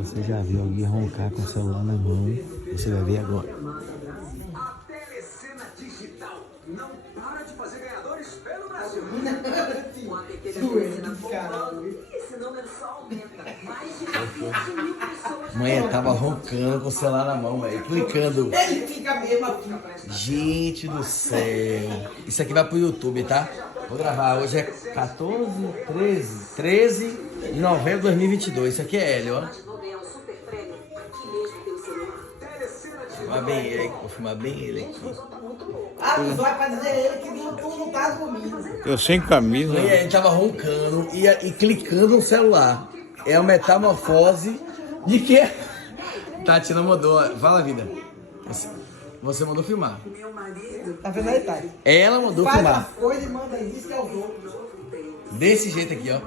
Você já viu alguém roncar com o celular na mão? Você vai ver agora. A Telecena Digital não para de fazer ganhadores pelo Brasil. Com a pequena Telecena bombando, esse número só aumenta. Mais de 20 mil pessoas. Mãe tava roncando com o celular na mão, velho. Clicando. Ele fica mesmo assim. Gente do céu. Isso aqui vai pro YouTube, tá? Vou gravar. Hoje é 13 de novembro de 2022. Isso aqui é Hélio, ó. Vou ganhar um super prêmio aqui mesmo pelo celular. Vou filmar bem ele aqui. Vou filmar bem ele aqui. Ah, tu vai pra dizer ele que tu não tá comigo. Eu sem camisa. E aí, ele tava roncando e clicando no celular. É a metamorfose de que... Tatiana mandou. Fala, vida. Você mandou filmar. Tá vendo aí, Thay? Ela mandou Faz filmar. as coisas e manda isso que é os outros. Desse jeito aqui, ó.